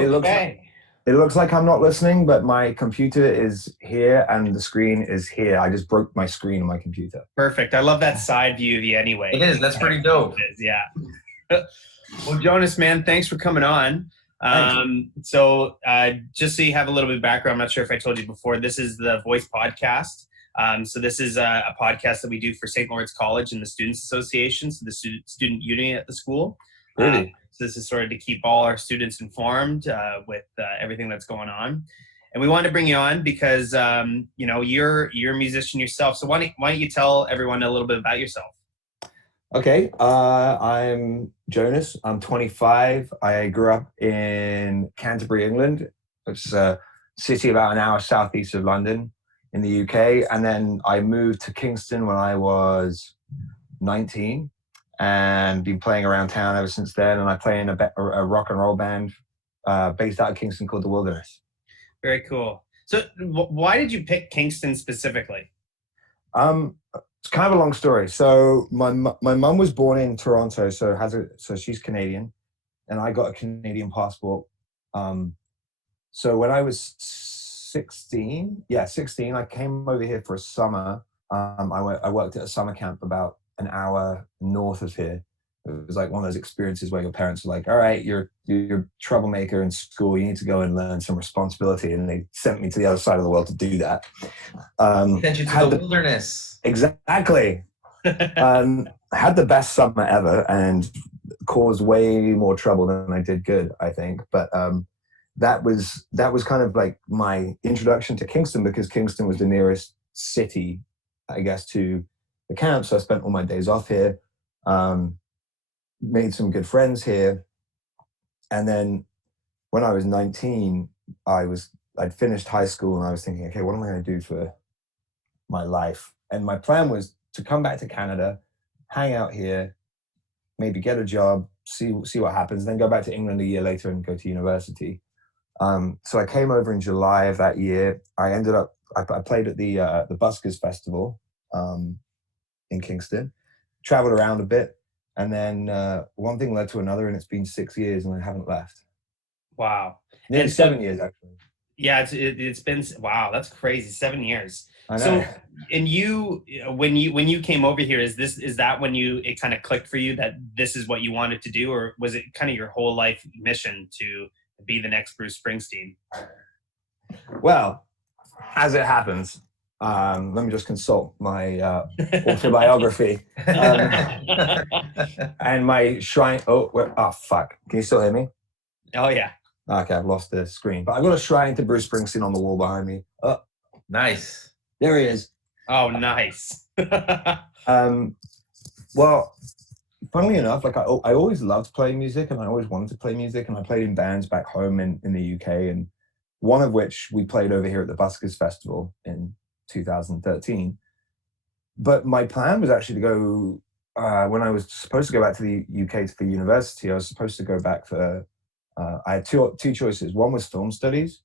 It looks like Okay. it looks like I'm not listening, but my computer is here and the screen is here. I just broke my screen on my computer. Perfect. I love that side view of you anyway. It is. That's pretty dope. It is, yeah. Well, Jonas, man, thanks for coming on. Thanks. Just so you have a little bit of background, I'm not sure if I told you before, this is the Voice Podcast. So this is a podcast that we do for St. Lawrence College and the Students Association, so the student union at the school. Really? So this is sort of to keep all our students informed with everything that's going on. And we wanted to bring you on because you're a musician yourself. So why don't you tell everyone a little bit about yourself? Okay. I'm Jonas. I'm 25. I grew up in Canterbury, England, which is a city about an hour southeast of London in the UK. And then I moved to Kingston when I was 19 and been playing around town ever since then. And I play in a rock and roll band based out of Kingston called The Wilderness. Very cool. So why did you pick Kingston specifically? It's kind of a long story. So my mum was born in Toronto, so she's Canadian, and I got a Canadian passport. So when I was 16, I came over here for a summer. I worked at a summer camp about an hour north of here. It was like one of those experiences where your parents are like, all right, you're a troublemaker in school. You need to go and learn some responsibility. And they sent me to the other side of the world to do that. Sent you to the wilderness. Exactly. I had the best summer ever and caused way more trouble than I did good, I think. But that was kind of like my introduction to Kingston, because Kingston was the nearest city, I guess, to the camp. So I spent all my days off here. Made some good friends here, and then when I was 19, I'd finished high school, and I was thinking, okay, what am I going to do for my life? And my plan was to come back to Canada, hang out here, maybe get a job, see what happens, then go back to England a year later and go to university. So I came over in July of that year. I played at the Buskers Festival in Kingston, traveled around a bit. And then one thing led to another, and it's been 6 years, and I haven't left. Wow. Nearly 7 years, actually. Yeah, it's been, wow, that's crazy, 7 years. I know. So, and when you came over here, is that when it kind of clicked for you that this is what you wanted to do, or was it kind of your whole life mission to be the next Bruce Springsteen? Well, as it happens, let me just consult my autobiography and my shrine. Oh, fuck! Can you still hear me? Oh yeah. Okay, I've lost the screen, but I've got a shrine to Bruce Springsteen on the wall behind me. Oh, nice. There he is. Oh, nice. Well, funnily enough, like I always loved playing music, and I always wanted to play music, and I played in bands back home in the UK, and one of which we played over here at the Buskers Festival in 2013. But my plan was actually to go, when I was supposed to go back to the UK for university, I was supposed to go back for, I had two choices. One was film studies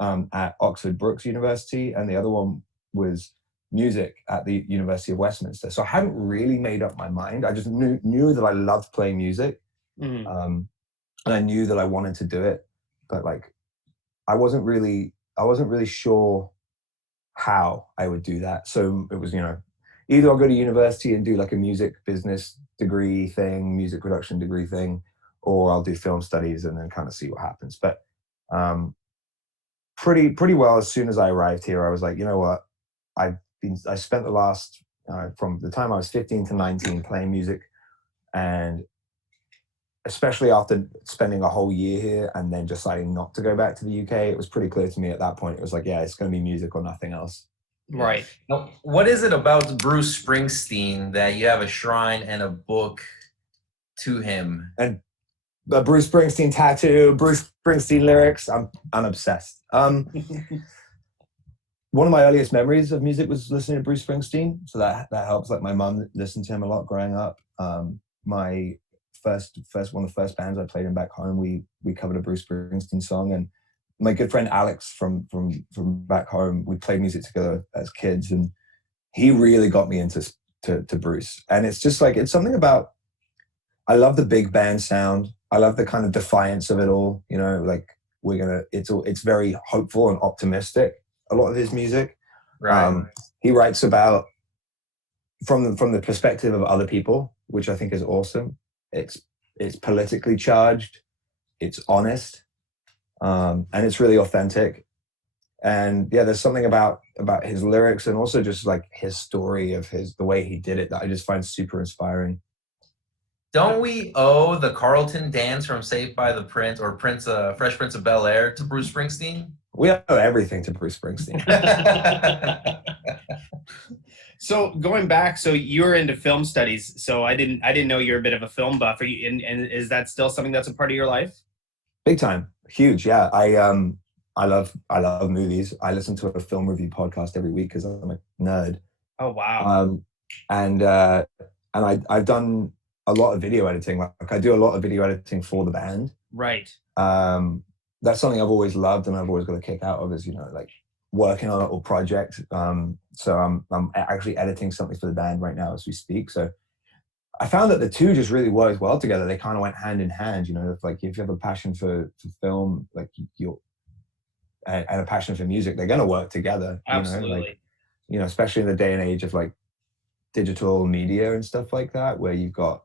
at Oxford Brookes University, and the other one was music at the University of Westminster. So I hadn't really made up my mind. I just knew that I loved playing music. And I knew that I wanted to do it, but like, I wasn't really sure how I would do that. So it was, either I'll go to university and do like a music business degree thing, music production degree thing, or I'll do film studies and then kind of see what happens. But pretty well as soon as I arrived here, I was like, you know what? I spent the last, from the time I was 15 to 19 playing music, and especially after spending a whole year here and then deciding not to go back to the UK, it was pretty clear to me at that point. It was like, yeah, it's going to be music or nothing else. Right. Now, what is it about Bruce Springsteen that you have a shrine and a book to him? And the Bruce Springsteen tattoo, Bruce Springsteen lyrics, I'm obsessed. One of my earliest memories of music was listening to Bruce Springsteen, so that helps. Like my mum listened to him a lot growing up. My first one of the first bands I played in back home, we covered a Bruce Springsteen song, and my good friend Alex from back home, we played music together as kids, and he really got me into Bruce. And it's just like, it's something about, I love the big band sound. I love the kind of defiance of it all, like It's very hopeful and optimistic. A lot of his music. Right. He writes about from the perspective of other people, which I think is awesome. It's politically charged, it's honest, and it's really authentic. And yeah, there's something about his lyrics and also just like his story of the way he did it that I just find super inspiring. Don't we owe the Carlton dance from Saved by the Prince or Fresh Prince of Bel-Air to Bruce Springsteen? We owe everything to Bruce Springsteen. So going back, so you're into film studies. So I didn't know you're a bit of a film buff. Are you, and is that still something that's a part of your life? Big time, huge. Yeah, I love movies. I listen to a film review podcast every week because I'm a nerd. Oh wow. And I've done a lot of video editing. Like I do a lot of video editing for the band. Right. That's something I've always loved and I've always got a kick out of, is, you know, like working on a little project. So I'm actually editing something for the band right now as we speak. So I found that the two just really worked well together. They kind of went hand in hand, you know, if you have a passion for film, like and a passion for music, they're going to work together. Absolutely. You know, especially in the day and age of like digital media and stuff like that, where you've got,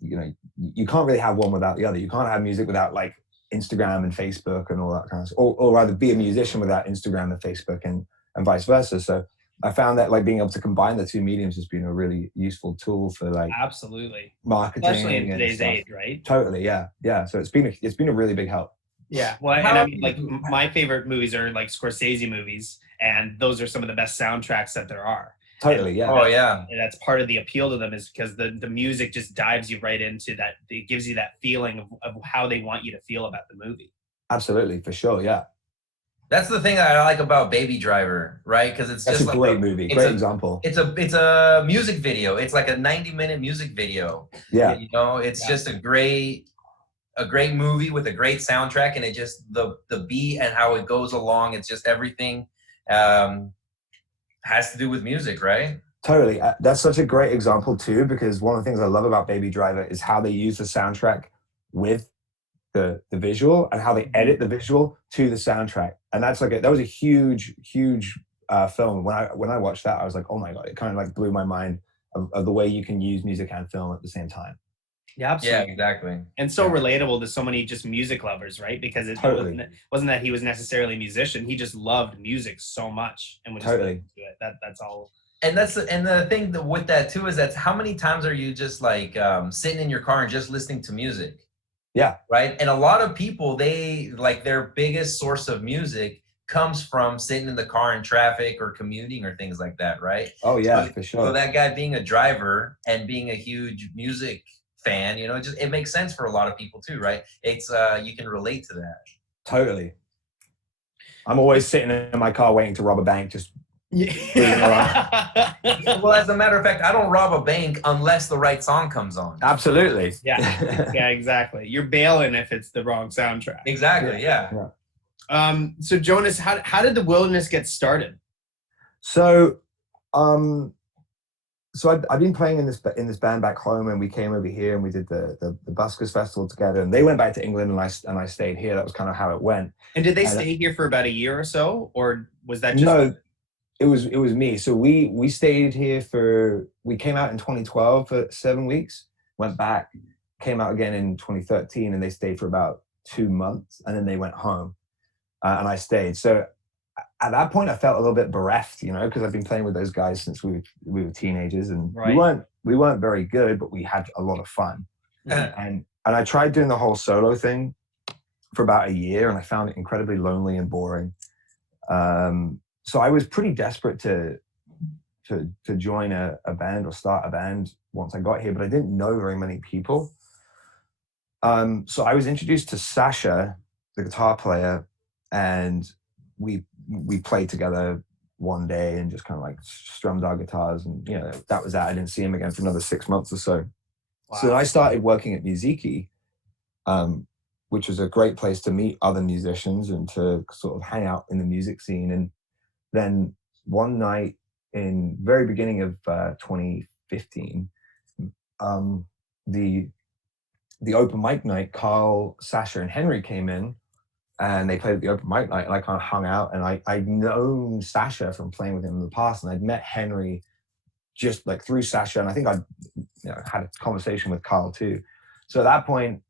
you know, you can't really have one without the other. You can't have music without like Instagram and Facebook and all that kind of stuff, or rather be a musician without Instagram and Facebook and vice versa. So I found that like being able to combine the two mediums has been a really useful tool for like absolutely marketing, especially in today's age, right? Totally, yeah. So it's been a really big help. Yeah, well, and I mean, like my favorite movies are like Scorsese movies, and those are some of the best soundtracks that there are. Totally, yeah. Oh yeah. And that's part of the appeal to them, is because the music just dives you right into that. It gives you that feeling of how they want you to feel about the movie. Absolutely, for sure, yeah. That's the thing I like about Baby Driver, right? Because it's That's just a like great movie, great example. It's a music video. It's like a 90-minute music video. Yeah, you know, it's just a great movie with a great soundtrack, and it just the beat and how it goes along. It's just everything has to do with music, right? Totally. That's such a great example too, because one of the things I love about Baby Driver is how they use the soundtrack with the visual and how they edit the visual to the soundtrack. And that's like that was a huge film. When I watched that, I was like, oh my God, it kind of like blew my mind of the way you can use music and film at the same time. Yeah, absolutely. Yeah, exactly. And so relatable to so many just music lovers, right? Because it wasn't that he was necessarily a musician. He just loved music so much and would just listen to it. That's all. And the thing with that too is that's how many times are you just like sitting in your car and just listening to music? Yeah. Right. And a lot of people, they like their biggest source of music comes from sitting in the car in traffic or commuting or things like that, right? Oh yeah, for sure. So that guy being a driver and being a huge music fan, you know, it makes sense for a lot of people too, right? It's you can relate to that. Totally. I'm always sitting in my car waiting to rob a bank, just well, as a matter of fact, I don't rob a bank unless the right song comes on. Absolutely. Yeah, exactly. You're bailing if it's the wrong soundtrack. Exactly, yeah. So Jonas, how did the Wilderness get started? So I've been playing in this band back home, and we came over here and we did the Buskers Festival together, and they went back to England and I stayed here. That was kind of how it went. And did they stay here for about a year or so, or was that just no? It was me. So we stayed here we came out in 2012 for 7 weeks, went back, came out again in 2013, and they stayed for about 2 months, and then they went home, and I stayed. So at that point, I felt a little bit bereft, you know, because I've been playing with those guys since we were teenagers, and we weren't very good, but we had a lot of fun. And I tried doing the whole solo thing for about a year, and I found it incredibly lonely and boring. So I was pretty desperate to join a band or start a band once I got here, but I didn't know very many people. So I was introduced to Sasha, the guitar player, and we played together one day and just kind of like strummed our guitars, and you know, that was that. I didn't see him again for another 6 months or so. Wow. So I started working at Musiki, which was a great place to meet other musicians and to sort of hang out in the music scene. And then one night in very beginning of 2015, the the open mic night, Carl, Sasha, and Henry came in, and they played at the open mic night, and I kind of hung out, and I'd known Sasha from playing with him in the past, and I'd met Henry just like through Sasha, and I think I'd had a conversation with Carl too. So at that point,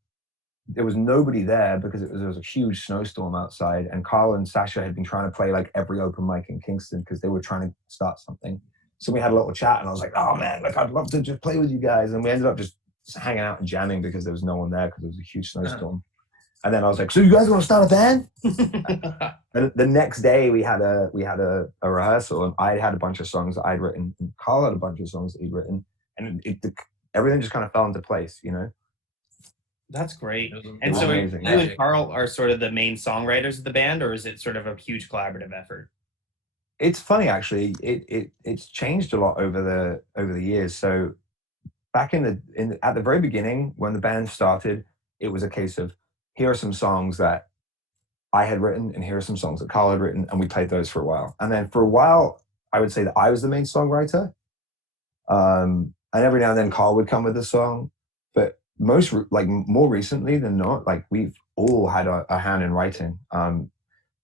there was nobody there because there was a huge snowstorm outside, and Carl and Sasha had been trying to play like every open mic in Kingston because they were trying to start something. So we had a little chat, and I was like, "Oh man, like I'd love to just play with you guys." And we ended up just hanging out and jamming because there was no one there because it was a huge snowstorm. And then I was like, "So you guys want to start a band?" And the next day we had a rehearsal, and I had a bunch of songs that I'd written, and Carl had a bunch of songs that he'd written, and everything just kind of fell into place, you know. That's great. And so you and Carl are sort of the main songwriters of the band, or is it sort of a huge collaborative effort? It's funny actually. It's changed a lot over the years. So back at the very beginning when the band started, it was a case of here are some songs that I had written and here are some songs that Carl had written, and we played those for a while. And then for a while, I would say that I was the main songwriter. And every now and then Carl would come with a song, but more recently than not, like we've all had a hand in writing.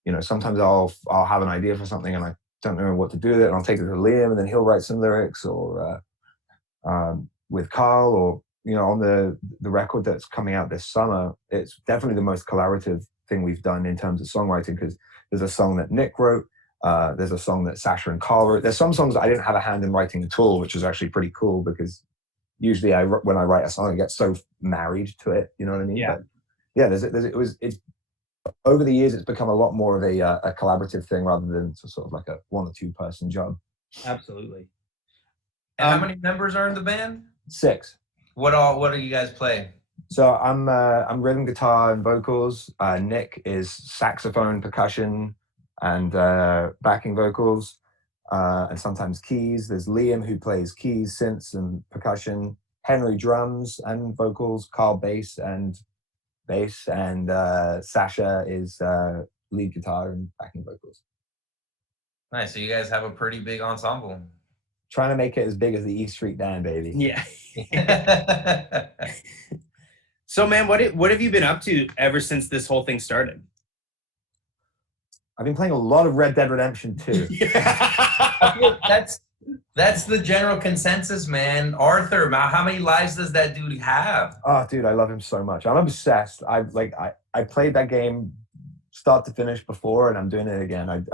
You know, sometimes I'll have an idea for something and I don't know what to do with it, and I'll take it to Liam, and then he'll write some lyrics, or with Carl, or you know, on the record that's coming out this summer, it's definitely the most collaborative thing we've done in terms of songwriting, because there's a song that Nick wrote, there's a song that Sasha and Carl wrote. There's some songs that I didn't have a hand in writing at all, which is actually pretty cool because usually when I write a song, I get so married to it, you know what I mean? Yeah. But yeah, it's over the years, it's become a lot more of a collaborative thing rather than sort of like a 1 or 2 person job. Absolutely. And how many members are in the band? 6. What do you guys play? So I'm rhythm guitar and vocals. Nick is saxophone, percussion, and backing vocals, and sometimes keys. There's Liam, who plays keys, synths, and percussion. Henry drums and vocals. Carl bass, and Sasha is lead guitar and backing vocals. Nice. So you guys have a pretty big ensemble. Trying to make it as big as the E Street Band, baby. Yeah. So, man, what have you been up to ever since this whole thing started? I've been playing a lot of Red Dead Redemption 2. That's the general consensus, man. Arthur, how many lives does that dude have? Oh, dude, I love him so much. I'm obsessed. I played that game start to finish before, and I'm doing it again.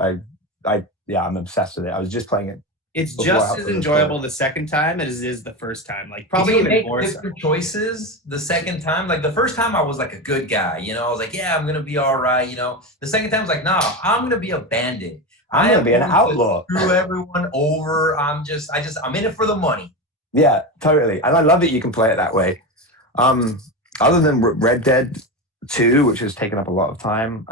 I'm obsessed with it. I was just playing it. It's just as enjoyable the second time as it is the first time. Like probably even more so. Different choices the second time. Like the first time I was like a good guy, you know. I was like, yeah, I'm gonna be all right, you know. The second time I was like, no, I'm gonna be a bandit. I'm gonna be an outlaw. Screw everyone over. I'm in it for the money. Yeah, totally. And I love that you can play it that way. Other than Red Dead 2, which has taken up a lot of time,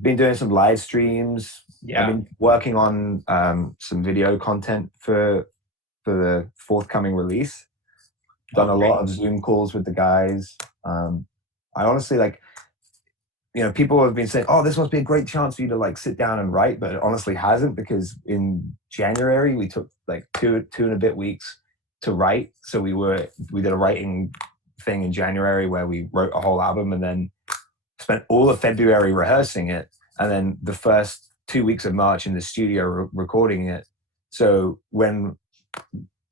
been doing some live streams. Yeah. I've been working on some video content for the forthcoming release. Done a lot of Zoom calls with the guys. I honestly, like, you know, people have been saying, oh, this must be a great chance for you to like sit down and write, but it honestly hasn't, because in January we took like two and a bit weeks to write. So we did a writing thing in January where we wrote a whole album, and then spent all of February rehearsing it, and then the first 2 weeks of March in the studio recording it. So when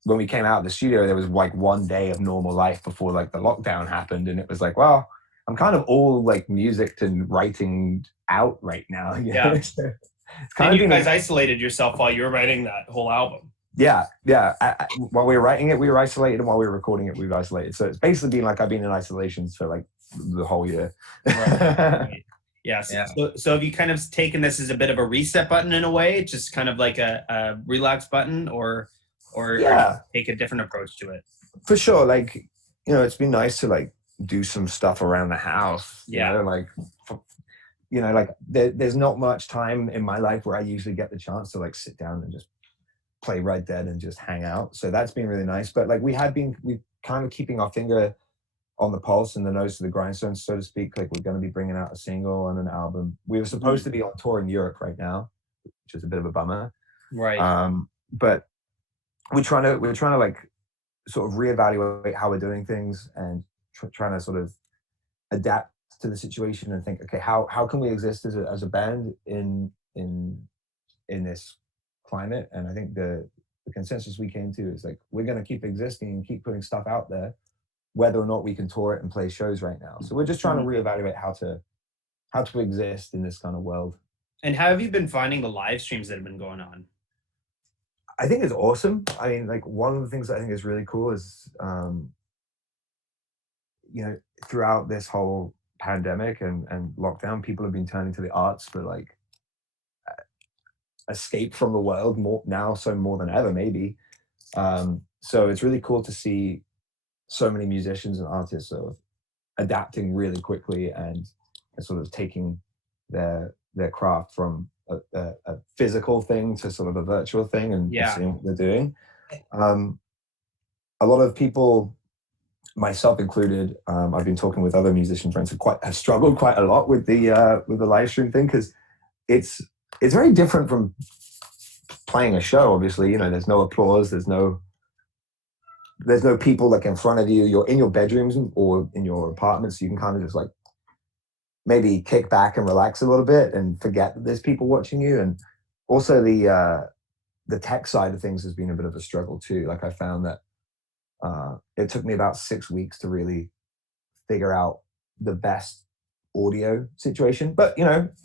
we came out of the studio, there was like 1 day of normal life before like the lockdown happened, and it was like, well, I'm kind of all like music and writing out right now. Yeah. It's kind of you guys isolated yourself while you were writing that whole album. Yeah. While we were writing it, we were isolated, and while we were recording it, we were isolated. So it's basically been like I've been in isolation for like the whole year. Right. Yes. Yeah. So have you kind of taken this as a bit of a reset button in a way, just kind of like a relax button, or take a different approach to it? For sure. Like, you know, it's been nice to like do some stuff around the house. Yeah. You know, like there's not much time in my life where I usually get the chance to like sit down and just play Red Dead and just hang out. So that's been really nice. But like we kind of keeping our finger on the pulse and the nose to the grindstone, so to speak. Like we're going to be bringing out a single and an album. We were supposed to be on tour in Europe right now, which is a bit of a bummer. Right. But we're trying to like sort of reevaluate how we're doing things and trying to sort of adapt to the situation and think, okay, how can we exist as a band in this climate? And I think the consensus we came to is like, we're going to keep existing and keep putting stuff out there, whether or not we can tour it and play shows right now. So we're just trying to reevaluate how to exist in this kind of world. And how have you been finding the live streams that have been going on? I think it's awesome. I mean, like, one of the things I think is really cool is, throughout this whole pandemic and lockdown, people have been turning to the arts for like escape from the world more now, so more than ever, maybe. So it's really cool to see so many musicians and artists sort of adapting really quickly and sort of taking their craft from a physical thing to sort of a virtual thing and seeing what they're doing. A lot of people, myself included, I've been talking with other musician friends who have struggled quite a lot with the live stream thing, because it's very different from playing a show. Obviously, there's no applause, there's no people like in front of you. You're in your bedrooms or in your apartments, so you can kind of just like maybe kick back and relax a little bit and forget that there's people watching you. And also the tech side of things has been a bit of a struggle too. Like, I found that it took me about 6 weeks to really figure out the best audio situation. But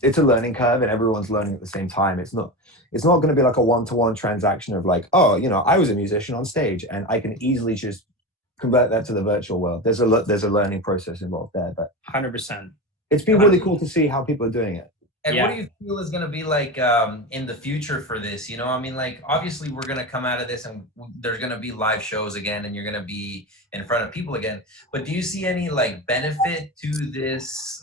it's a learning curve, and everyone's learning at the same time. It's not going to be like a one-to-one transaction of like, oh, I was a musician on stage and I can easily just convert that to the virtual world. There's a learning process involved there, but 100%. It's been really cool to see how people are doing it. And what do you feel is going to be like in the future for this? I mean, like, obviously we're going to come out of this and there's going to be live shows again and you're going to be in front of people again. But do you see any like benefit to this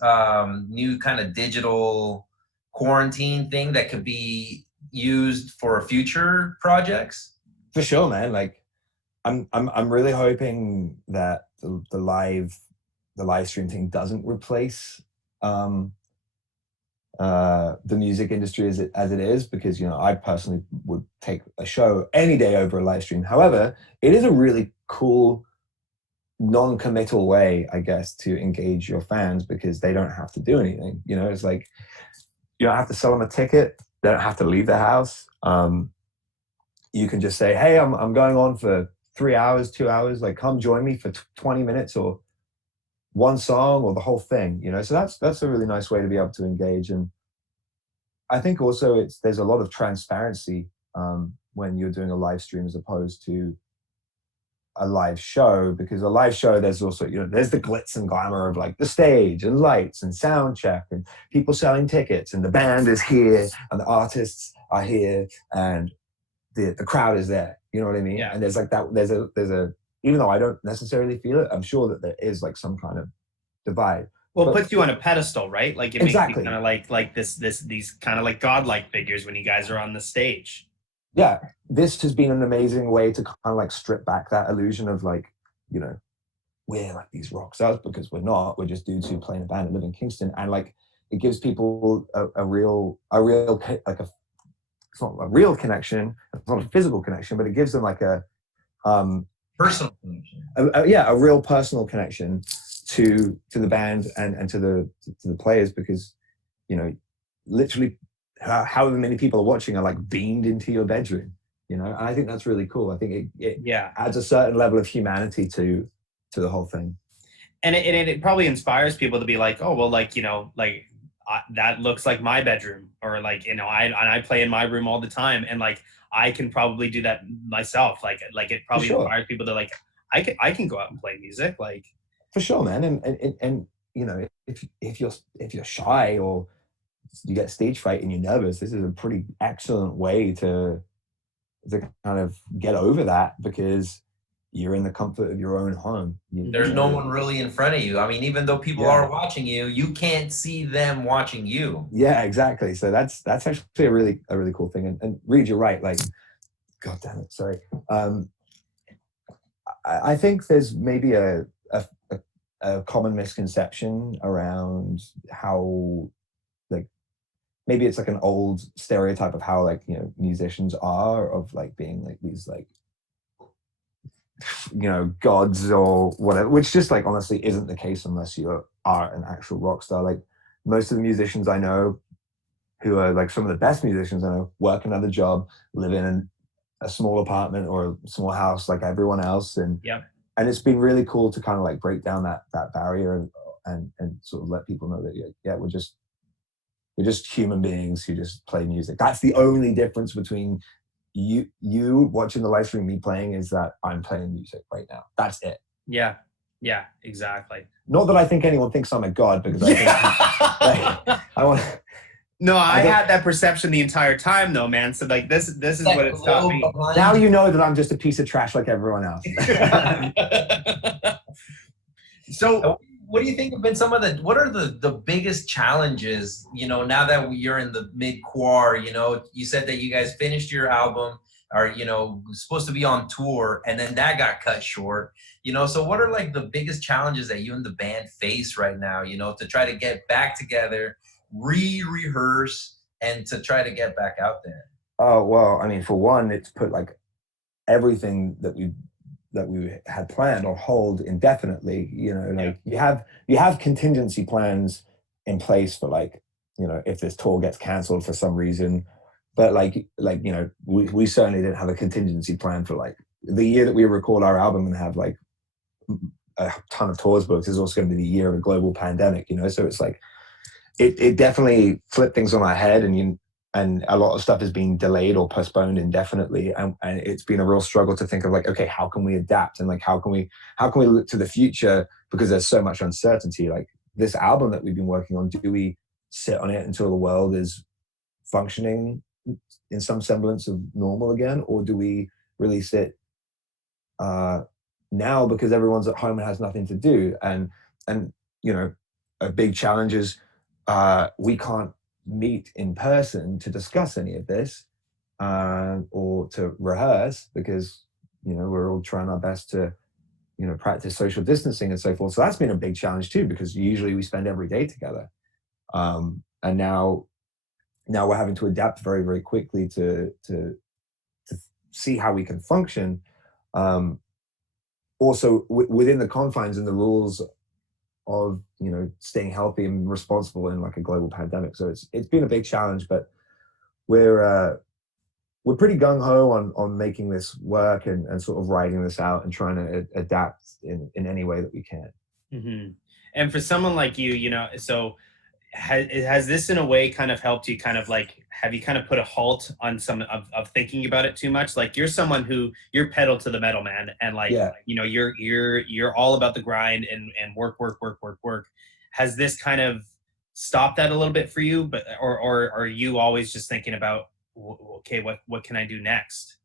new kind of digital quarantine thing that could be used for future projects? For sure, man. Like, I'm really hoping that the live stream thing doesn't replace the music industry as it is, because I personally would take a show any day over a live stream. However, it is a really cool non-committal way, I guess, to engage your fans, because they don't have to do anything. It's like, you don't have to sell them a ticket, they don't have to leave the house. You can just say, hey, I'm going on for 3 hours, 2 hours, like, come join me for 20 minutes or one song or the whole thing. So that's a really nice way to be able to engage. And I think also there's a lot of transparency when you're doing a live stream as opposed to a live show, because a live show, there's also, there's the glitz and glamour of like the stage and lights and sound check and people selling tickets and the band is here and the artists are here and the crowd is there. You know what I mean? Yeah. And there's like that, there's a, even though I don't necessarily feel it, I'm sure that there is like some kind of divide. Well, it puts you on a pedestal, right? Like, it makes Exactly. you kind of like these kind of like godlike figures when you guys are on the stage. Yeah, this has been an amazing way to kind of like strip back that illusion of like, we're like these rock stars, because we're not. We're just dudes who play in a band and live in Kingston, and like it gives people a real like it's not a real connection, it's not a physical connection, but it gives them like a personal connection. A real personal connection to the band and to the players, because literally however many people are watching are like beamed into your bedroom, and I think that's really cool. I think it adds a certain level of humanity to the whole thing, and it probably inspires people to be like, oh well, like that looks like my bedroom, or like I play in my room all the time, and like I can probably do that myself. Like it probably inspires people to like, I can go out and play music, like. For sure, man. And if you're shy or you get stage fright and you're nervous, this is a pretty excellent way to kind of get over that, because you're in the comfort of your own home. There's no one really in front of you. I mean, even though people are watching you, you can't see them watching you. Yeah, exactly. So that's actually a really cool thing. And Reed, you're right. Like, God damn it, sorry. I think there's maybe a common misconception around how, like, maybe it's like an old stereotype of how, like, musicians are, of like being like these like gods or whatever, which just like honestly isn't the case unless you are an actual rock star. Like most of the musicians I know who are like some of the best musicians I know work another job, live in a small apartment or a small house like everyone else. And and it's been really cool to kind of like break down that barrier and sort of let people know that we're just human beings who just play music. That's the only difference between you watching the live stream, me playing, is that I'm playing music right now. That's it. Yeah, exactly. Not that I think anyone thinks I'm a god, because I think like, I want. No, I had that perception the entire time, though, man. So like this is what it's taught me. Now you know that I'm just a piece of trash like everyone else. So what do you think have been what are the biggest challenges, now that you're in the mid-quar, you said that you guys finished your album, or, supposed to be on tour, and then that got cut short, so what are like the biggest challenges that you and the band face right now, to try to get back together, rehearse, and to try to get back out there? Oh, well, I mean, for one, it's put like everything that we had planned on hold indefinitely. Like you have contingency plans in place for like, if this tour gets canceled for some reason, but we certainly didn't have a contingency plan for like the year that we record our album and have like a ton of tours booked is also going to be the year of a global pandemic, so it's like it definitely flipped things on our head, and a lot of stuff has been delayed or postponed indefinitely, and it's been a real struggle to think of like, okay, how can we adapt, and like how can we look to the future, because there's so much uncertainty. Like this album that we've been working on, do we sit on it until the world is functioning in some semblance of normal again, or do we release it now because everyone's at home and has nothing to do? And a big challenge is we can't meet in person to discuss any of this or to rehearse, because we're all trying our best to practice social distancing and so forth. So that's been a big challenge too, because usually we spend every day together, and now we're having to adapt very, very quickly to see how we can function, also within the confines and the rules of staying healthy and responsible in like a global pandemic. So it's been a big challenge, but we're pretty gung-ho on making this work and sort of writing this out and trying to adapt in any way that we can. Mm-hmm. And for someone like you, so has this in a way kind of helped you kind of like, have you kind of put a halt on some of thinking about it too much? Like you're someone who you're pedal to the metal, man. And like, you're all about the grind and work. Has this kind of stopped that a little bit for you? But, or are you always just thinking about, okay, what can I do next?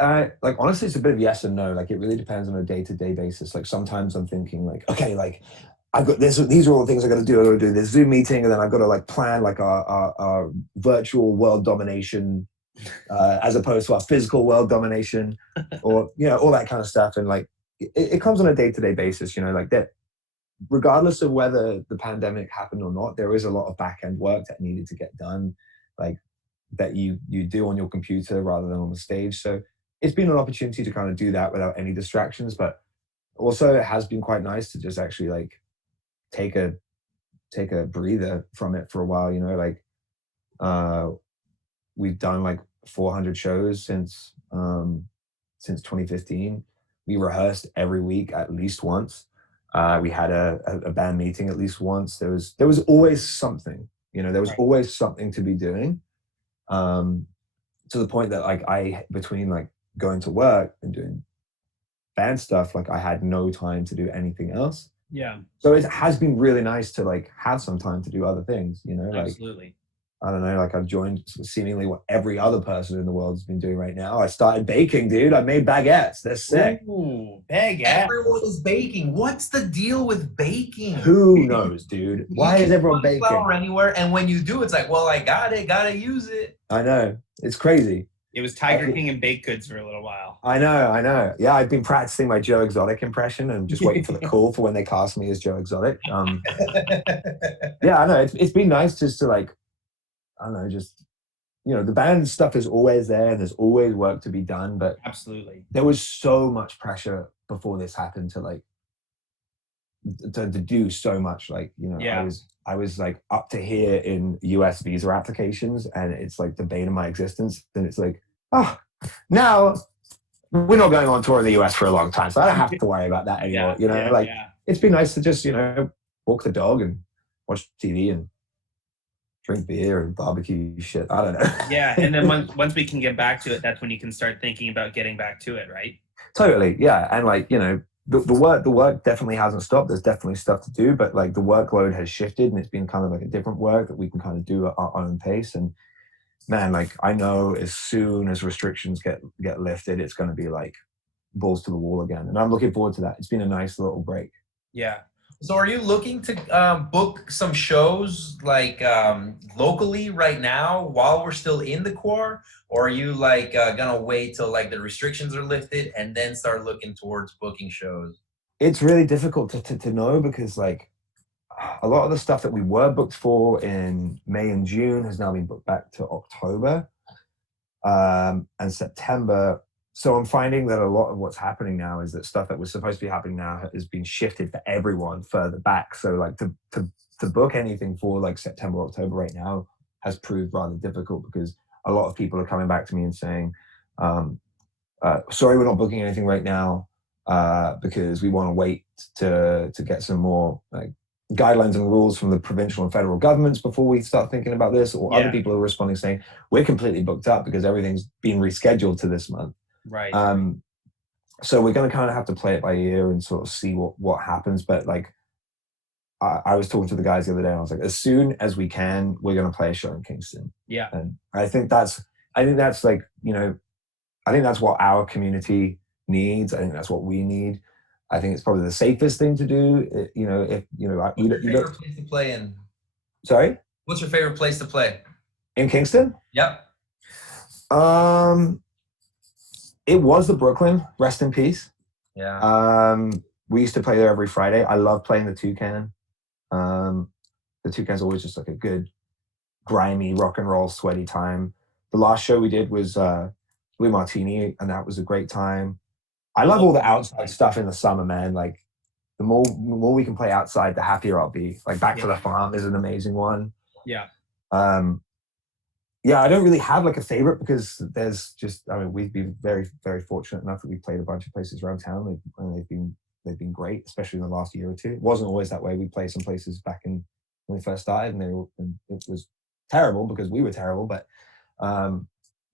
Like honestly, it's a bit of yes and no. Like it really depends on a day-to-day basis. Like sometimes I'm thinking like, okay, like I've got this, these are all the things I got to do. I got to do this Zoom meeting, and then I've got to like plan like our virtual world domination as opposed to our physical world domination, or all that kind of stuff. And like it comes on a day-to-day basis. Like that, regardless of whether the pandemic happened or not, there is a lot of back-end work that needed to get done, like that you do on your computer rather than on the stage. So it's been an opportunity to kind of do that without any distractions, but also it has been quite nice to just actually like take a breather from it for a while. We've done like 400 shows since 2015. We rehearsed every week at least once. We had a band meeting at least once. There was always something, there was always something to be doing, to the point that like between like going to work and doing band stuff, like I had no time to do anything else. Yeah. So it has been really nice to like have some time to do other things, like, absolutely. I don't know, like I've joined seemingly what every other person in the world has been doing right now. I started baking, dude. I made baguettes. They're sick. Ooh, baguettes. Everyone is baking. What's the deal with baking? Who knows, dude? Why is everyone baking? Flour anywhere, and when you do, it's like, well, I got it. Gotta use it. I know. It's crazy. It was Tiger King and baked goods for a little while. I know. Yeah, I've been practicing my Joe Exotic impression and just waiting for the call for when they cast me as Joe Exotic. Yeah, I know. It's been nice just to like, I don't know, just the band stuff is always there. There's always work to be done, but Absolutely. there was so much pressure before this happened to like to do so much. Like, Yeah. I was like up to here in US visa applications, and it's like the bane of my existence. And it's like, oh, now we're not going on tour in the US for a long time, so I don't have to worry about that anymore. Yeah. It's been nice to just, walk the dog and watch TV and drink beer and barbecue shit. I don't know. Yeah. And then once we can get back to it, that's when you can start thinking about getting back to it, right? Totally, yeah. And like, the work definitely hasn't stopped. There's definitely stuff to do, but like the workload has shifted, and it's been kind of like a different work that we can kind of do at our own pace. And man, like I know as soon as restrictions get lifted, it's going to be like balls to the wall again. And I'm looking forward to that. It's been a nice little break. Yeah. So are you looking to book some shows like locally right now while we're still in the core? Or are you like gonna wait till like the restrictions are lifted and then start looking towards booking shows? It's really difficult to know, because like a lot of the stuff that we were booked for in May and June has now been booked back to October and September. So I'm finding that a lot of what's happening now is that stuff that was supposed to be happening now has been shifted for everyone further back. So like to book anything for like September, October right now has proved rather difficult, because a lot of people are coming back to me and saying, sorry, we're not booking anything right now because we want to wait to get some more like guidelines and rules from the provincial and federal governments before we start thinking about this. Or other people are responding saying, we're completely booked up because everything's been rescheduled to this month. Right. So we're going to kind of have to play it by ear and sort of see what happens. But like, I was talking to the guys the other day, and I was like, as soon as we can, we're going to play a show in Kingston. Yeah. And I think that's like, I think that's what our community needs. I think that's what we need. I think it's probably the safest thing to do. What's your favorite place to play in? Sorry? What's your favorite place to play? In Kingston? Yep. It was the Brooklyn, rest in peace. Yeah. We used to play there every Friday. I love playing the Toucan. The Toucan's always just like a good, grimy, rock and roll, sweaty time. The last show we did was Blue Martini, and that was a great time. I love all the outside stuff in the summer, man. Like the more we can play outside, the happier I'll be. Like Back to the Farm is an amazing one. Yeah. Yeah, I don't really have like a favorite, because there's just, we've been very, very fortunate enough that we've played a bunch of places around town, and they've been great, especially in the last year or two. It wasn't always that way. We played some places back when we first started, and it was terrible because we were terrible. But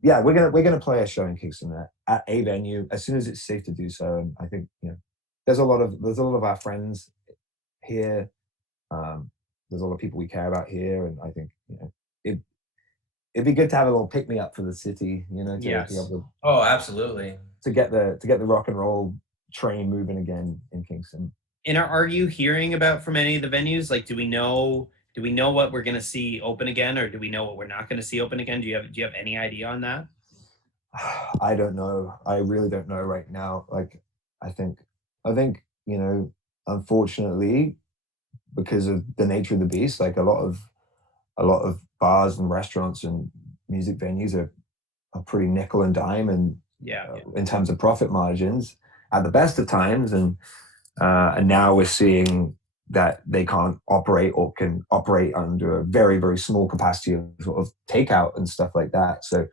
yeah, we're gonna play a show in Kingston at a venue as soon as it's safe to do so. And I think there's a lot of our friends here. There's a lot of people we care about here, and I think it'd be good to have a little pick me up for the city. To be able to, absolutely, to get the rock and roll train moving again in Kingston. And are you hearing about from any of the venues? Like, do we know what we're going to see open again, or do we know what we're not going to see open again? Do you have any idea on that? I don't know. I really don't know right now. Like, I think, unfortunately, because of the nature of the beast, like a lot of bars and restaurants and music venues are pretty nickel and dime, and in terms of profit margins at the best of times, and now we're seeing that they can't operate, or can operate under a very, very small capacity of sort of takeout and stuff like that. So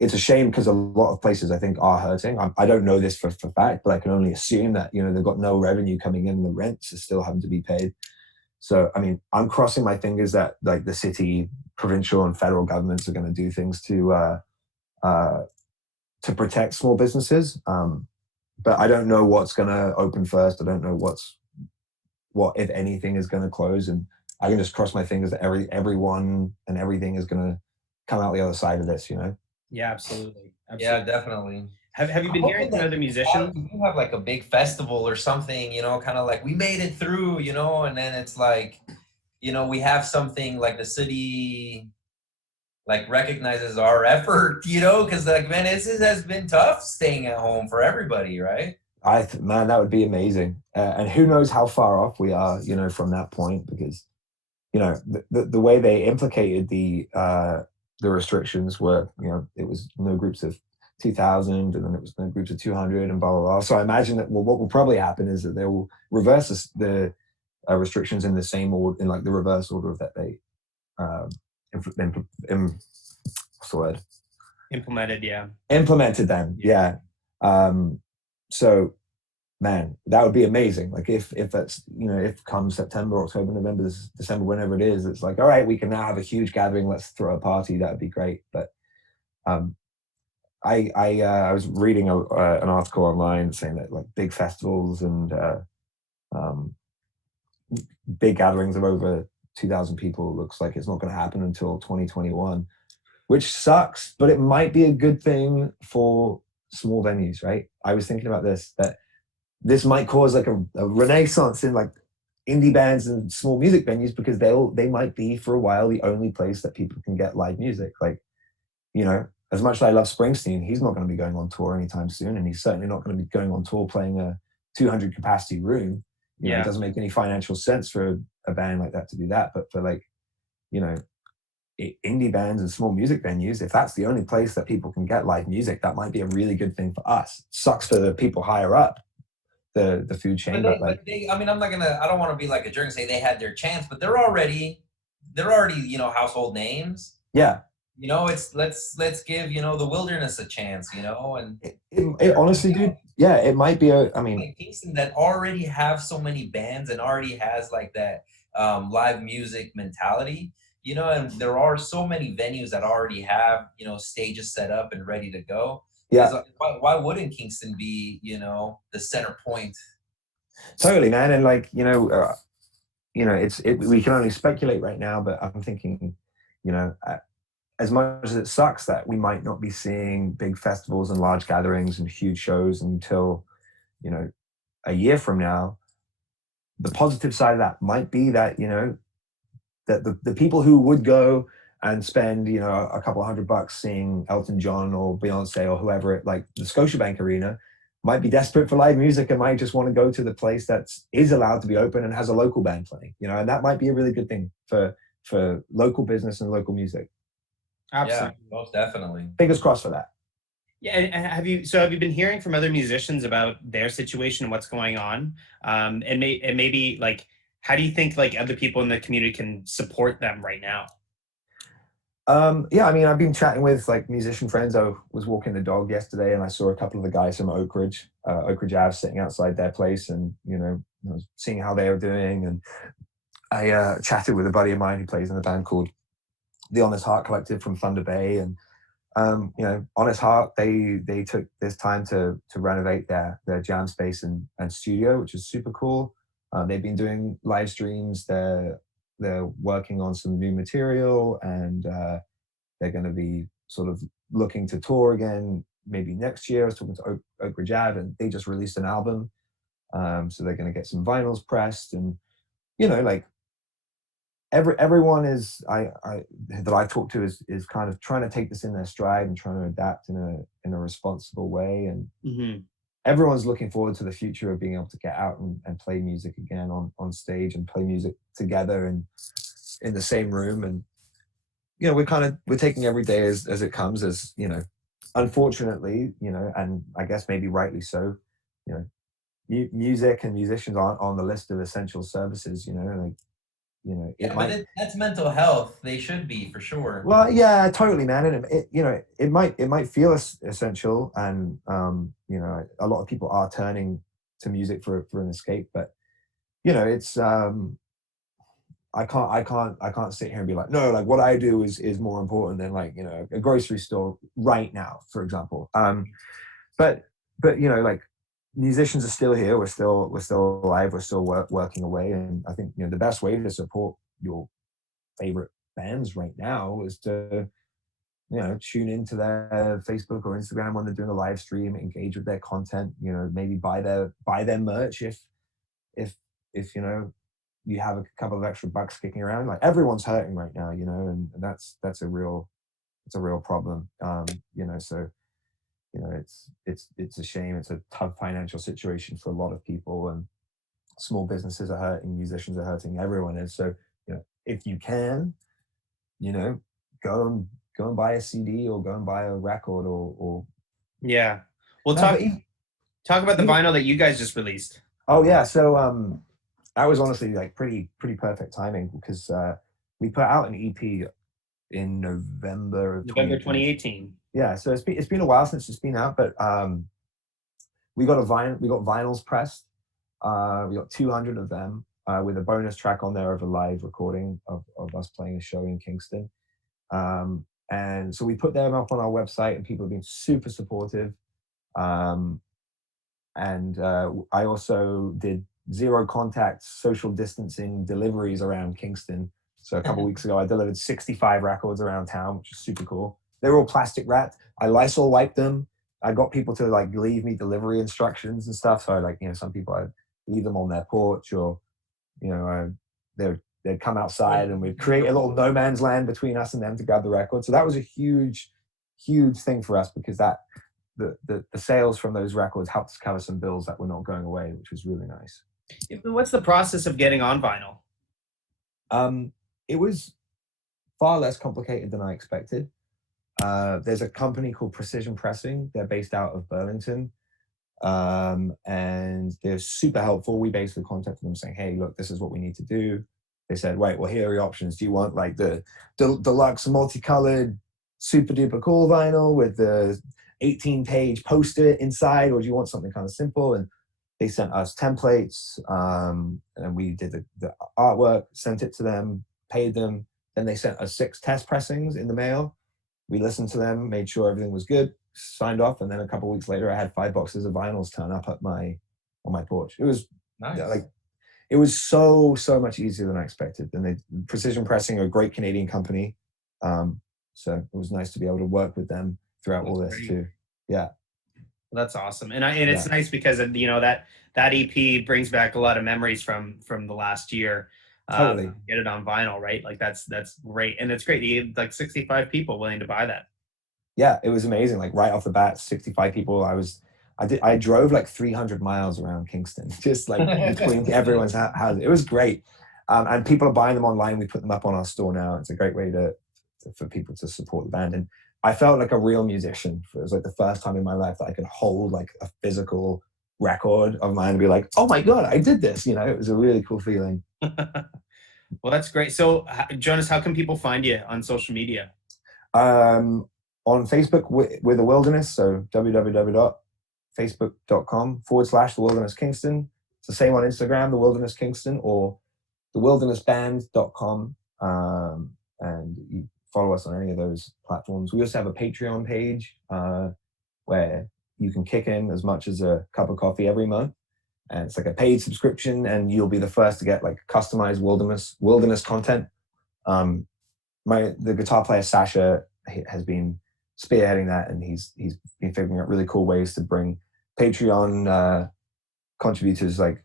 it's a shame, because a lot of places I think are hurting. I don't know this for fact, but I can only assume that they've got no revenue coming in, and the rents are still having to be paid. So I'm crossing my fingers that like the city, provincial, and federal governments are going to do things to protect small businesses. But I don't know what's going to open first. I don't know what if anything is going to close, and I can just cross my fingers that everyone and everything is going to come out the other side of this. Yeah, absolutely. Yeah, definitely. Have you been hearing from other musicians? We have like a big festival or something, kind of like we made it through, and then it's like, we have something like the city like recognizes our effort, because like, man, it has been tough staying at home for everybody, right? Man, that would be amazing. And who knows how far off we are, from that point, because, the way they implicated the the restrictions were, it was no groups of 2,000, and then it was no groups of 200, and blah blah blah. So I imagine that, well, what will probably happen is that they will reverse the restrictions in the same order, in like the reverse order that they um, what's the word? Implemented, yeah. Implemented them, yeah. So, man, that would be amazing. Like if that's, if come September, October, November, December, whenever it is, it's like, all right, we can now have a huge gathering. Let's throw a party. That would be great. But um, I was reading an article online saying that like big festivals and um, big gatherings of over 2,000 people looks like it's not going to happen until 2021, which sucks. But it might be a good thing for small venues, right? I was thinking about that this might cause like a renaissance in like indie bands and small music venues, because they might be for a while the only place that people can get live music. Like, as much as I love Springsteen, he's not going to be going on tour anytime soon, and he's certainly not going to be going on tour playing a 200 capacity room. It doesn't make any financial sense for a band like that to do that. But for like, indie bands and small music venues, if that's the only place that people can get live music, that might be a really good thing for us. Sucks for the people higher up the food chain, I mean, I don't want to be like a jerk and say they had their chance, but they're already household names. Yeah. Let's give the Wilderness a chance, and it honestly, dude. Yeah, it might be like Kingston, that already have so many bands and already has like that live music mentality, and there are so many venues that already have stages set up and ready to go. Yeah. Why wouldn't Kingston be the center point? Totally, man. And like, we can only speculate right now, but I'm thinking, as much as it sucks that we might not be seeing big festivals and large gatherings and huge shows until, a year from now, the positive side of that might be that, that the people who would go and spend, a couple of $100 seeing Elton John or Beyonce or whoever at like the Scotiabank Arena might be desperate for live music and might just want to go to the place that is allowed to be open and has a local band playing, and that might be a really good thing for local business and local music. Absolutely. Yeah, most definitely. Fingers crossed for that. Yeah, and have you been hearing from other musicians about their situation and what's going on? And maybe like, how do you think like other people in the community can support them right now? Yeah, I mean, I've been chatting with like musician friends. I was walking the dog yesterday and I saw a couple of the guys from Oak Ridge Ave sitting outside their place, and, I was seeing how they were doing. And I chatted with a buddy of mine who plays in a band called the Honest Heart Collective from Thunder Bay. And Honest Heart, they took this time to renovate their jam space and studio, which is super cool. They've been doing live streams. They're working on some new material, and they're going to be sort of looking to tour again maybe next year. I was talking to Oak Ridge Ave, and they just released an album, so they're going to get some vinyls pressed. And like everyone is that I talk to is kind of trying to take this in their stride and trying to adapt in a responsible way. And everyone's looking forward to the future of being able to get out and play music again on stage and play music together and in the same room. And we're taking every day as it comes, as unfortunately, and I guess maybe rightly so, music and musicians aren't on the list of essential services. That's mental health. They should be, for sure. Well, yeah, totally, man. And it might feel essential, and a lot of people are turning to music for an escape. But it's I can't sit here and be like, no, like what I do is more important than like a grocery store right now, for example. But like musicians are still here. We're still alive. We're still working away. And I think the best way to support your favorite bands right now is to tune into their Facebook or Instagram when they're doing a live stream, engage with their content, maybe buy their merch if you have a couple of extra bucks kicking around. Like everyone's hurting right now, and that's a real problem. So it's a shame. It's a tough financial situation for a lot of people, and small businesses are hurting, musicians are hurting, everyone is. So if you can, go and go and buy a CD or go and buy a record or Yeah. Well, No, talk but even- talk about the even- vinyl that you guys just released. Oh yeah, so that was honestly like pretty perfect timing because we put out an EP in November of November 2018. 2018. Yeah, so it's been a while since it's been out, but we got vinyls pressed. We got 200 of them with a bonus track on there of a live recording of us playing a show in Kingston. And so we put them up on our website, and people have been super supportive. And I also did zero contact social distancing deliveries around Kingston. So a couple weeks ago, I delivered 65 records around town, which is super cool. They were all plastic wrapped. I Lysol wiped them. I got people to like leave me delivery instructions and stuff. So like, some people I'd leave them on their porch, or they'd come outside and we'd create a little no man's land between us and them to grab the record. So that was a huge thing for us, because that the sales from those records helped us cover some bills that were not going away, which was really nice. What's the process of getting on vinyl? It was far less complicated than I expected. There's a company called Precision Pressing. They're based out of Burlington. And they're super helpful. We basically contacted them saying, hey, look, this is what we need to do. They said, wait, well, here are your options. Do you want like the deluxe multicolored, super duper cool vinyl with the 18-page poster inside, or do you want something kind of simple? And they sent us templates, and we did the artwork, sent it to them, paid them. Then they sent us 6 test pressings in the mail. We listened to them, made sure everything was good, signed off, and then a couple of weeks later, I had 5 boxes of vinyls turn up on my porch. It was Nice. It was so much easier than I expected. And Precision Pressing are a great Canadian company, so it was nice to be able to work with them throughout all this too. Yeah. That's awesome, and it's nice because that EP brings back a lot of memories from the last year. Totally. Get it on vinyl, right? Like that's great, and it's great. You had like 65 people willing to buy that. Yeah, it was amazing. Like right off the bat, 65 people. I drove like 300 miles around Kingston, just like between everyone's houses. It was great, and people are buying them online. We put them up on our store now. It's a great way for people to support the band. And I felt like a real musician. It was like the first time in my life that I could hold like a physical record of mine and be like, oh my God, I did this. It was a really cool feeling. Well, that's great. So Jonas, how can people find you on social media? On Facebook, we're The Wilderness. So www.facebook.com/The Wilderness Kingston. It's the same on Instagram, The Wilderness Kingston, or thewildernessband.com. And you follow us on any of those platforms. We also have a Patreon page where you can kick in as much as a cup of coffee every month. And it's like a paid subscription, and you'll be the first to get like customized wilderness content. The guitar player Sasha has been spearheading that, and he's been figuring out really cool ways to bring Patreon contributors like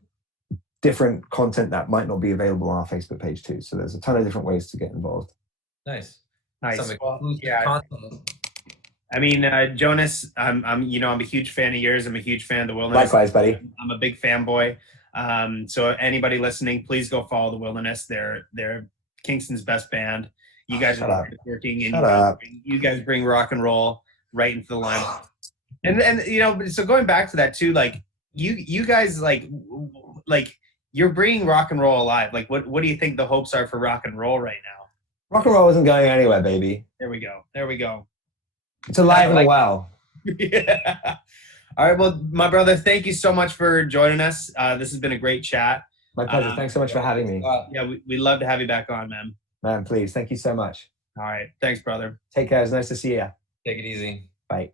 different content that might not be available on our Facebook page too. So there's a ton of different ways to get involved. Nice. Nice. Well, content. I mean, Jonas, I'm a huge fan of yours. I'm a huge fan of The Wilderness. Likewise, buddy. I'm a big fanboy. So anybody listening, please go follow The Wilderness. They're Kingston's best band. You guys are working, and you guys bring rock and roll right into the line. And so going back to that too, like you guys like you're bringing rock and roll alive. Like what do you think the hopes are for rock and roll right now? Rock and roll isn't going anywhere, baby. There we go. It's alive and well. Yeah. All right. Well, my brother, thank you so much for joining us. This has been a great chat. My pleasure. Thanks so much for having me. Yeah, we'd love to have you back on, man. Man, please. Thank you so much. All right. Thanks, brother. Take care. It's nice to see you. Take it easy. Bye.